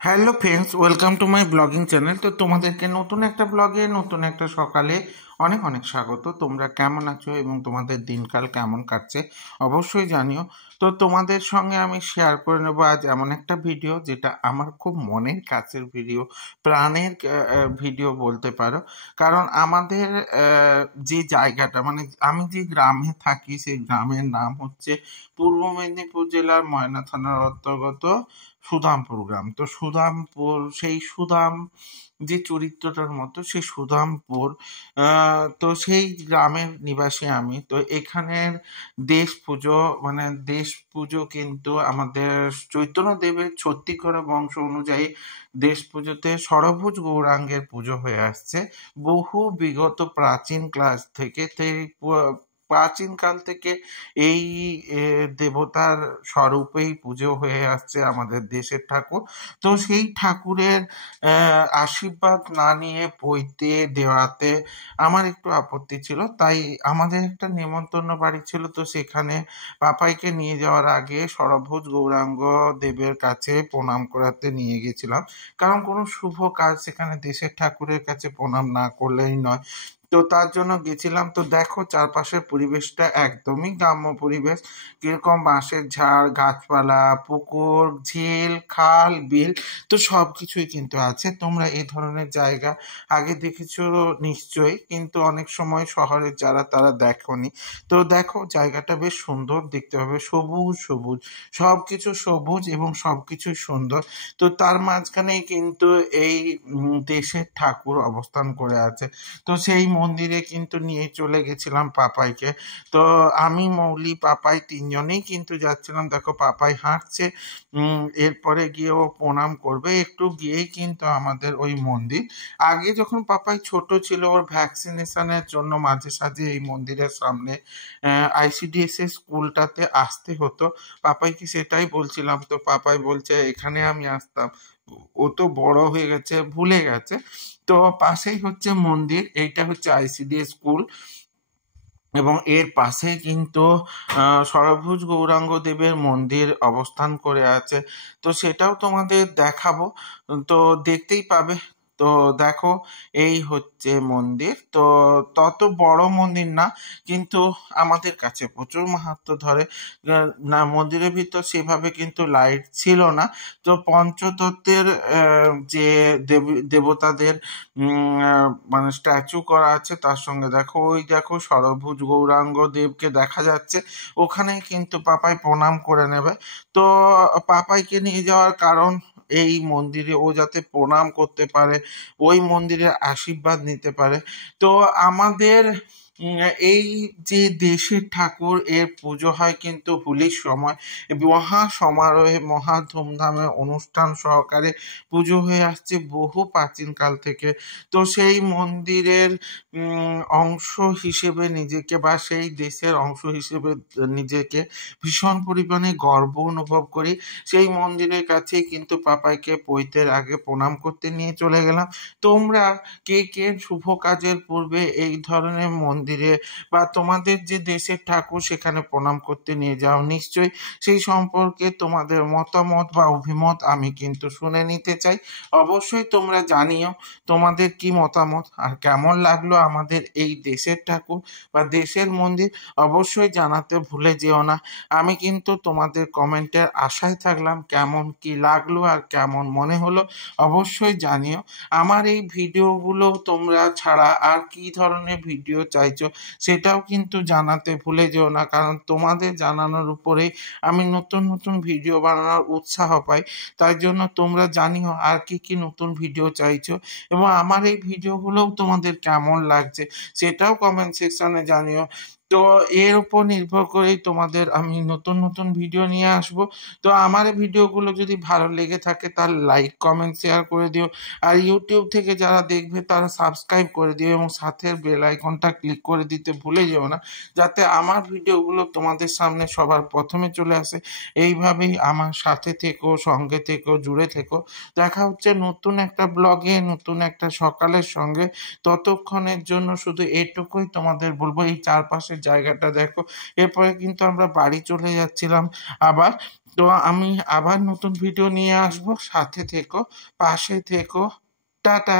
Hello friends, welcome to my blogging channel. তো তোমাদেরকে নতুন একটা ব্লগে নতুন একটা সকালে অনেক অনেক স্বাগত। তোমরা কেমন আছো এবং তোমাদের দিনকাল কেমন কাটছে অবশ্যই জানিও। তো তোমাদের সঙ্গে আমি শেয়ার করে নেবো আজ এমন একটা ভিডিও যেটা আমার খুব মনের কাছের ভিডিও, প্রাণের ভিডিও বলতে পারো। কারণ আমাদের যে জায়গাটা মানে আমি যে গ্রামে থাকি সেই গ্রামের নাম হচ্ছে পূর্ব মেদিনীপুর জেলার ময়না থানার অন্তর্গত সুদামপুর গ্রাম। তো সুদামপুর, সেই সুদাম যে চরিত্রটার মতো সেই সুদামপুর, তো সেই গ্রামের নিবাসী আমি। তো এখানের দেশ পুজো মানে দেশ পুজো কিন্তু আমাদের চৈতন্যদেবের ছত্তিশগড় বংশ অনুযায়ী দেশ পুজোতে ষড়ভুজ গৌরাঙ্গের পুজো হয়ে আসছে বহু বিগত প্রাচীন ক্লাস থেকে। প্রাচীনকাল থেকে এই দেবতার স্বরূপেই পুজো হয়ে আসছে আমাদের দেশের ঠাকুর। তো সেই ঠাকুরের আশীর্বাদ না নিয়ে পৈতে দেওয়াতে আমার একটু আপত্তি ছিল, তাই আমাদের একটা নেমন্তন্ন বাড়ি ছিল। তো সেখানে পাপাইকে নিয়ে যাওয়ার আগে ষড়ভুজ গৌরাঙ্গ দেবের কাছে প্রণাম করাতে নিয়ে গেছিলাম, কারণ কোনো শুভ কাজ সেখানে দেশের ঠাকুরের কাছে প্রণাম না করলেই নয়। তো তার জন্য গেছিলাম। তো দেখো চারপাশের পরিবেশটা একদমই গ্রাম্য পরিবেশ, কিরকম বাঁশের ঝাড়, গাছপালা, পুকুর, ঝিল, খাল, বিল, তো সব কিছুই কিন্তু আছে। তোমরা এই ধরনের জায়গা আগে দেখেছো নিশ্চয়ই, কিন্তু অনেক সময় শহরের যারা তারা দেখোনি। তো দেখো জায়গাটা বেশ সুন্দর দেখতে হবে, সবুজ সবুজ, সব কিছু সবুজ এবং সব কিছুই সুন্দর। তো তার মাঝখানেই কিন্তু এই দেশের ঠাকুর অবস্থান করে আছে। তো সেই মন্দিরে কিন্তু নিয়ে চলে গেছিলাম পাপাইকে। তো আমি, মৌলি, পাপাই তিনজনেই কিন্তু যাচ্ছিলাম। দেখো পাপাই হাঁটছে, এরপরে গিয়ে ও প্রণাম করবে। একটু গিয়েই কিন্তু আমাদের ওই মন্দির। আগে যখন পাপাই ছোট ছিল ওর ভ্যাকসিনেশনের জন্য মাঝে সাঝে এই মন্দিরের সামনে আইসিডিএস স্কুলটাতে আসতে হতো। পাপাইকে সেটাই বলছিলাম, তো পাপাই বলছে এখানে আমি আসতাম। ও তো বড় হয়ে গেছে, ভুলে গেছে। তো পাশেই হচ্ছে মন্দির, এইটা হচ্ছে আইসিডিএস স্কুল এবং এর পাশে কিন্তু ষড়ভুজ গৌরাঙ্গ দেবের মন্দির অবস্থান করে আছে। তো সেটাও তোমাদের দেখাবো, তো দেখতেই পাবে। তো দেখো এই হচ্ছে মন্দির। তো তত বড় মন্দির না, কিন্তু আমাদের কাছে প্রচুর মাহাত্ম্য ধরে। না, মন্দিরের ভিতর সেভাবে কিন্তু লাইট ছিল না। তো পঞ্চতত্ত্বের যে দেবতাদের মানে স্ট্যাচু করা আছে, তার সঙ্গে দেখো ওই দেখো ষড়ভুজ গৌরাঙ্গ দেবকে দেখা যাচ্ছে। ওখানে কিন্তু পাপাই প্রণাম করে নেবে। তো পাপাইকে নিয়ে যাওয়ার কারণ এই মন্দিরে ও যাতে প্রণাম করতে পারে, ওই মন্দিরের আশীর্বাদ নিতে পারে। তো আমাদের এই যে দেশের ঠাকুর এর পুজো হয় কিন্তু হোলির সময়, মহা সমারোহে মহা ধুমধামে অনুষ্ঠান সহকারে পুজো হয়ে আসছে বহু প্রাচীনকাল থেকে। তো সেই মন্দিরের অংশ হিসেবে নিজেকে বা সেই দেশের অংশ হিসেবে নিজেকে ভীষণ পরিমাণে গর্ব অনুভব করি। সেই মন্দিরের কাছেই কিন্তু পাপাইকে পৈতের আগে প্রণাম করতে নিয়ে চলে গেলাম। তোমরা কে কে শুভ কাজের পূর্বে এই ধরনের মন্দিরে বা তোমাদের যে দেশের ঠাকুর সেখানে প্রণাম করতে নিয়ে যাও, নিশ্চয়ই সেই সম্পর্কে তোমাদের মতামত বা অভিমত আমি কিন্তু শুনে নিতে চাই। অবশ্যই তোমরা জানিও তোমাদের কি মতামত আর কেমন লাগলো আমাদের এই দেশের ঠাকুর বা দেশের মন্দির, অবশ্যই জানাতে ভুলে যেও না। আমি কিন্তু তোমাদের কমেন্টের আশায় থাকলাম কেমন কি লাগলো আর কেমন মনে হলো অবশ্যই জানিও। আমার এই ভিডিওগুলো তোমরা ছাড়া আর কি ধরনের ভিডিও চাইছো সেটাও কিন্তু জানাতে ভুলে যেও না, কারণ তোমাদের জানানোর উপরেই আমি নতুন নতুন ভিডিও বানানোর উৎসাহ পাই। তাই জন্য তোমরা জানিও আর কি কি নতুন ভিডিও চাইছো এবং আমার এই ভিডিওগুলোও তোমাদের কেমন লাগছে সেটাও কমেন্ট সেকশনে জানিও। তো এর উপর নির্ভর করেই তোমাদের আমি নতুন নতুন ভিডিও নিয়ে আসব। তো আমার এই ভিডিওগুলো যদি ভালো লেগে থাকে তাহলে লাইক, কমেন্ট, শেয়ার করে দিও। আর ইউটিউব থেকে যারা দেখবে তারা সাবস্ক্রাইব করে দিও এবং সাথের বেল আইকনটা ক্লিক করে দিতে ভুলে যেও না, যাতে আমার ভিডিওগুলো তোমাদের সামনে সবার প্রথমে চলে আসে। এইভাবেই আমার সাথে থেকো, সঙ্গে থেকো, জুড়ে থেকো। দেখা হচ্ছে নতুন একটা ব্লগে নতুন একটা সকালের সঙ্গে। ততক্ষণের জন্য শুধু এটুকুই তোমাদের বলবো, এই চারপাশের জায়গাটা দেখো। এরপরে কিন্তু আমরা বাড়ি চলে যাচ্ছিলাম আবার। তো আমি আবার নতুন ভিডিও নিয়ে আসবো, সাথে থেকো, পাশে থেকো, টাটা।